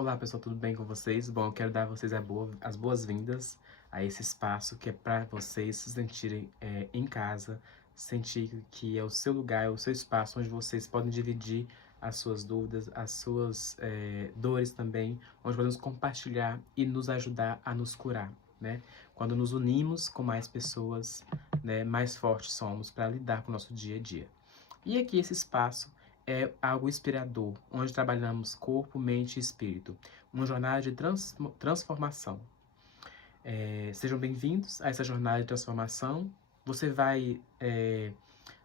Olá pessoal, tudo bem com vocês? Bom, eu quero dar a vocês as boas-vindas a esse espaço que é para vocês se sentirem em casa, sentir que é o seu lugar, é o seu espaço onde vocês podem dividir as suas dúvidas, as suas dores também, onde podemos compartilhar e nos ajudar a nos curar, né? Quando nos unimos com mais pessoas, né, mais fortes somos para lidar com o nosso dia a dia. E aqui esse espaço é algo inspirador, onde trabalhamos corpo, mente e espírito. Uma jornada de transformação. Sejam bem-vindos a essa jornada de transformação. Você vai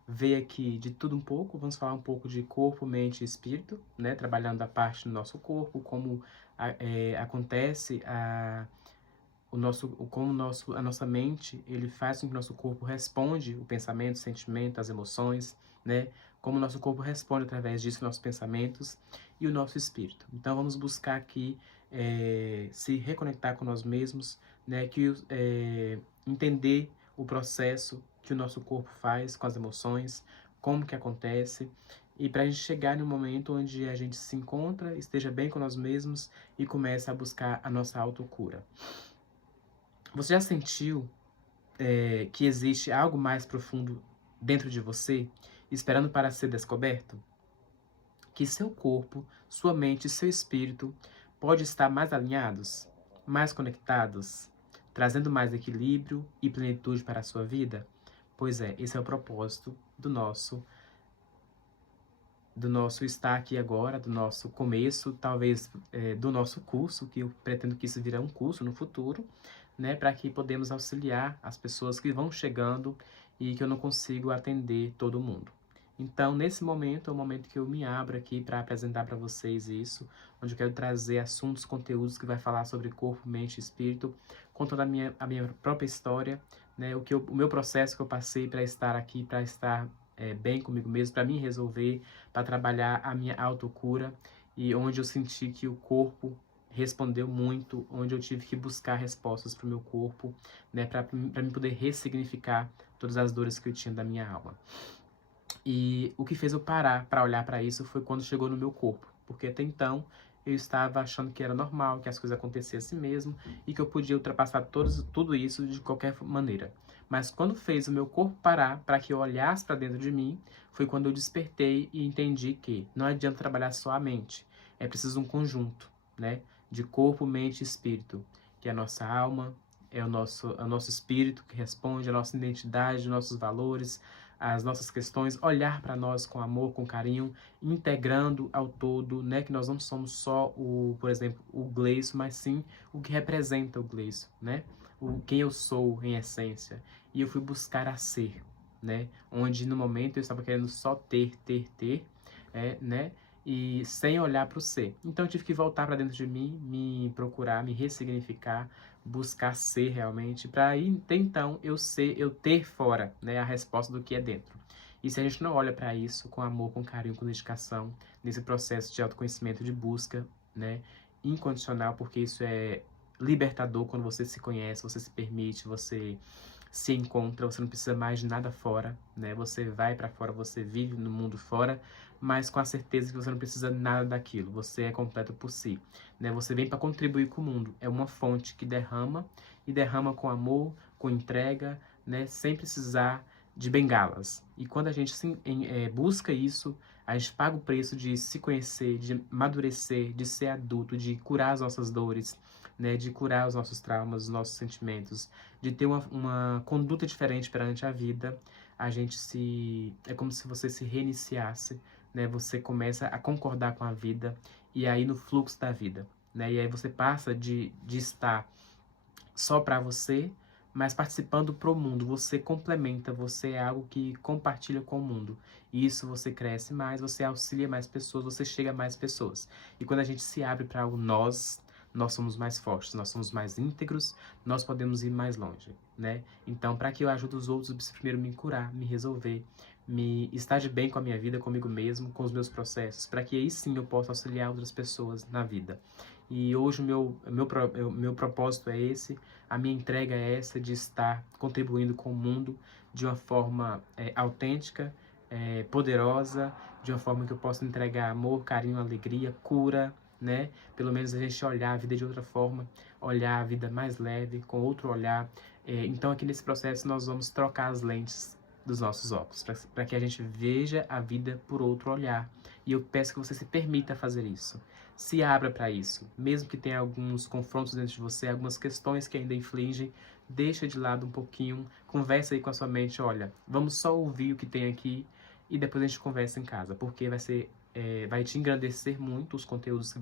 ver aqui de tudo um pouco. Vamos falar um pouco de corpo, mente e espírito, né? Trabalhando a parte do nosso corpo, como acontece a nossa mente, ele faz com que o nosso corpo responde o pensamento, o sentimento, as emoções, né? Como o nosso corpo responde através disso, nossos pensamentos e o nosso espírito. Então, vamos buscar aqui se reconectar com nós mesmos, né? Entender o processo que o nosso corpo faz com as emoções, como que acontece, e para a gente chegar no momento onde a gente se encontra, esteja bem com nós mesmos e comece a buscar a nossa autocura. Você já sentiu que existe algo mais profundo dentro de você, esperando para ser descoberto? Que seu corpo, sua mente e seu espírito podem estar mais alinhados, mais conectados, trazendo mais equilíbrio e plenitude para a sua vida? Pois é, esse é o propósito do nosso estar aqui agora, do nosso começo, talvez do nosso curso, que eu pretendo que isso virá um curso no futuro, né, para que podemos auxiliar as pessoas que vão chegando e que eu não consigo atender todo mundo. Então, nesse momento, é o momento que eu me abro aqui para apresentar para vocês isso, onde eu quero trazer assuntos, conteúdos que vai falar sobre corpo, mente e espírito, contando a minha própria história, né, o meu processo que eu passei para estar aqui, para estar bem comigo mesmo, para me resolver, para trabalhar a minha autocura, e onde eu senti que o corpo respondeu muito, onde eu tive que buscar respostas para o meu corpo, né, para me poder ressignificar todas as dores que eu tinha da minha alma. E o que fez eu parar para olhar para isso foi quando chegou no meu corpo, porque até então eu estava achando que era normal, que as coisas aconteciam assim mesmo e que eu podia ultrapassar tudo isso de qualquer maneira. Mas quando fez o meu corpo parar para que eu olhasse para dentro de mim, foi quando eu despertei e entendi que não adianta trabalhar só a mente, é preciso um conjunto, né, de corpo, mente e espírito, que é a nossa alma, é o nosso espírito que responde, a nossa identidade, nossos valores, as nossas questões, olhar para nós com amor, com carinho, integrando ao todo, né, que nós não somos só por exemplo, o Gleison, mas sim o que representa o Gleison, né, quem eu sou em essência. E eu fui buscar a ser, né, onde no momento eu estava querendo só ter, né, e sem olhar para o ser. Então eu tive que voltar para dentro de mim, me procurar, me ressignificar, buscar ser realmente, para então eu ter fora, né, a resposta do que é dentro. E se a gente não olha para isso com amor, com carinho, com dedicação, nesse processo de autoconhecimento, de busca, né, incondicional, porque isso é libertador quando você se conhece, você se permite, você se encontra, você não precisa mais de nada fora, né? Você vai para fora, você vive no mundo fora, mas com a certeza que você não precisa nada daquilo. Você é completo por si, né? Você vem para contribuir com o mundo. É uma fonte que derrama e derrama com amor, com entrega, né? Sem precisar de bengalas. E quando a gente busca isso, a gente paga o preço de se conhecer, de amadurecer, de ser adulto, de curar as nossas dores, né, de curar os nossos traumas, os nossos sentimentos, de ter uma conduta diferente perante a vida. É como se você se reiniciasse, né? Você começa a concordar com a vida e aí no fluxo da vida, né? E aí você passa de estar só para você, mas participando pro mundo. Você complementa, você é algo que compartilha com o mundo. E isso você cresce mais, você auxilia mais pessoas, você chega a mais pessoas. E quando a gente se abre para o nós somos mais fortes, nós somos mais íntegros, nós podemos ir mais longe, né? Então, para que eu ajude os outros, eu preciso primeiro me curar, me resolver, me estar de bem com a minha vida, comigo mesmo, com os meus processos, para que aí sim eu possa auxiliar outras pessoas na vida. E hoje o meu propósito é esse, a minha entrega é essa, de estar contribuindo com o mundo de uma forma autêntica, poderosa, de uma forma que eu possa entregar amor, carinho, alegria, cura, né? Pelo menos a gente olhar a vida de outra forma, olhar a vida mais leve, com outro olhar. Então aqui nesse processo nós vamos trocar as lentes dos nossos óculos, para que a gente veja a vida por outro olhar. E eu peço que você se permita fazer isso. Se abra para isso. Mesmo que tenha alguns confrontos dentro de você, algumas questões que ainda infligem, deixa de lado um pouquinho, conversa aí com a sua mente, olha, vamos só ouvir o que tem aqui e depois a gente conversa em casa, porque vai te engrandecer muito os conteúdos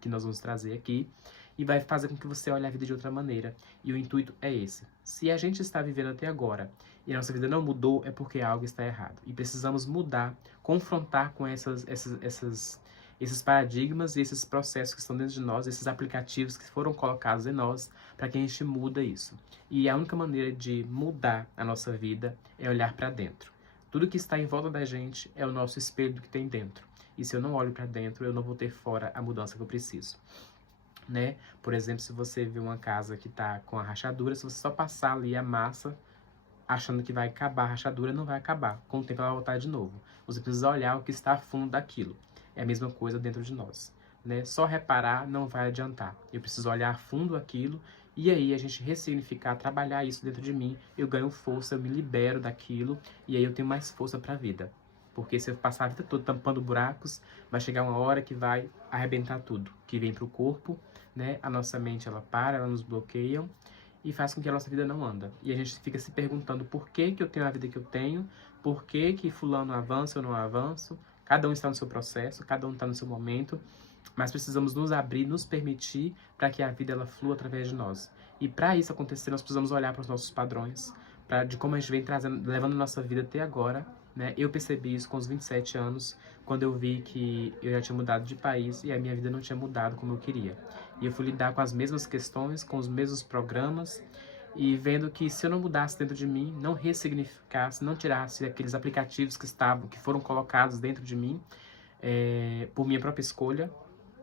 que nós vamos trazer aqui e vai fazer com que você olhe a vida de outra maneira. E o intuito é esse. Se a gente está vivendo até agora e a nossa vida não mudou, é porque algo está errado. E precisamos mudar, confrontar com esses paradigmas e esses processos que estão dentro de nós, esses aplicativos que foram colocados em nós, para que a gente muda isso. E a única maneira de mudar a nossa vida é olhar para dentro. Tudo que está em volta da gente é o nosso espelho do que tem dentro. E se eu não olho para dentro, eu não vou ter fora a mudança que eu preciso. Né? Por exemplo, se você vê uma casa que está com a rachadura, se você só passar ali a massa, achando que vai acabar a rachadura, não vai acabar. Com o tempo ela vai voltar de novo. Você precisa olhar o que está a fundo daquilo. É a mesma coisa dentro de nós. Né? Só reparar não vai adiantar. Eu preciso olhar a fundo aquilo e aí a gente ressignificar, trabalhar isso dentro de mim. Eu ganho força, eu me libero daquilo e aí eu tenho mais força para a vida. Porque se eu passar a vida toda tampando buracos, vai chegar uma hora que vai arrebentar tudo, que vem para o corpo, né? A nossa mente, ela para, ela nos bloqueia e faz com que a nossa vida não anda. E a gente fica se perguntando por que que eu tenho a vida que eu tenho, por que que fulano avança ou não avanço. Cada um está no seu processo, cada um está no seu momento, mas precisamos nos abrir, nos permitir para que a vida ela flua através de nós. E para isso acontecer, nós precisamos olhar para os nossos padrões, de como a gente vem levando a nossa vida até agora. Né? Eu percebi isso com os 27 anos, quando eu vi que eu já tinha mudado de país e a minha vida não tinha mudado como eu queria. E eu fui lidar com as mesmas questões, com os mesmos programas, e vendo que se eu não mudasse dentro de mim, não ressignificasse, não tirasse aqueles aplicativos que foram colocados dentro de mim, por minha própria escolha,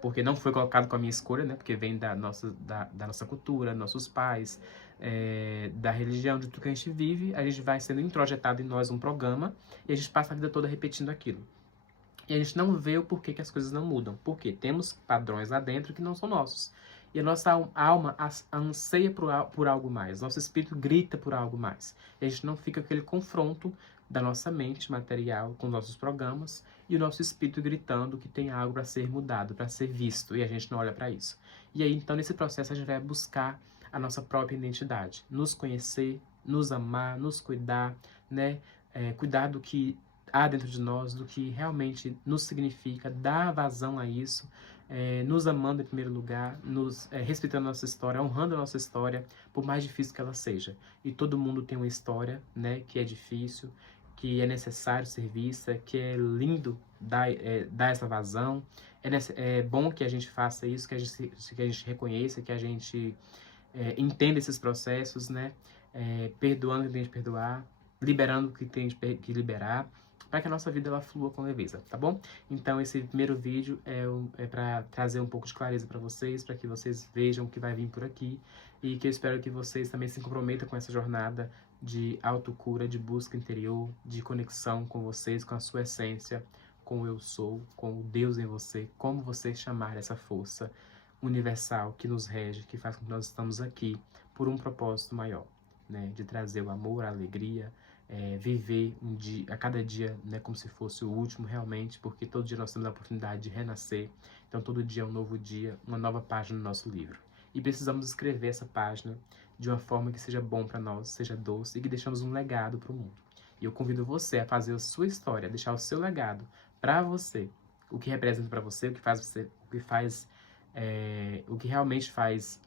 porque não foi colocado com a minha escolha, né? Porque vem da nossa cultura, nossos pais, da religião, de tudo que a gente vive, a gente vai sendo introjetado em nós um programa e a gente passa a vida toda repetindo aquilo. E a gente não vê o porquê que as coisas não mudam. Porque temos padrões lá dentro que não são nossos. E a nossa alma anseia por algo mais. Nosso espírito grita por algo mais. E a gente não fica com aquele confronto da nossa mente material com nossos programas e o nosso espírito gritando que tem algo para ser mudado, para ser visto, e a gente não olha para isso. E aí, então, nesse processo, a gente vai buscar a nossa própria identidade. Nos conhecer, nos amar, nos cuidar, né? Cuidar do que há dentro de nós, do que realmente nos significa, dar vazão a isso, nos amando em primeiro lugar, respeitando a nossa história, honrando a nossa história, por mais difícil que ela seja. E todo mundo tem uma história, né, que é difícil, que é necessário ser vista, que é lindo dar essa vazão. É bom que a gente faça isso, que a gente reconheça, que a gente entenda esses processos, né, perdoando o que tem de perdoar, liberando o que tem que liberar, para que a nossa vida ela flua com leveza, tá bom? Então esse primeiro vídeo é para trazer um pouco de clareza para vocês, para que vocês vejam o que vai vir por aqui e que eu espero que vocês também se comprometam com essa jornada de autocura, de busca interior, de conexão com vocês, com a sua essência, com o eu sou, com o Deus em você, como você chamar essa força universal que nos rege, que faz com que nós estamos aqui por um propósito maior, né? De trazer o amor, a alegria, viver a cada dia, né, como se fosse o último realmente, porque todo dia nós temos a oportunidade de renascer. Então todo dia é um novo dia, uma nova página no nosso livro. E precisamos escrever essa página de uma forma que seja bom para nós, seja doce e que deixamos um legado para o mundo. E eu convido você a fazer a sua história, a deixar o seu legado para você, o que representa para você, o que faz você, o que realmente faz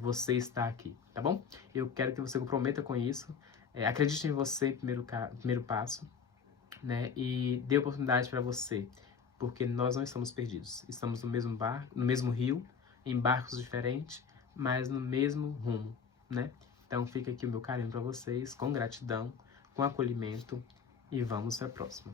você estar aqui, tá bom? Eu quero que você comprometa com isso. Acredite em você, primeiro passo, né? E dê oportunidade para você, porque nós não estamos perdidos. Estamos no mesmo no mesmo rio, em barcos diferentes, mas no mesmo rumo, né? Então fica aqui o meu carinho para vocês, com gratidão, com acolhimento, e vamos para a próxima.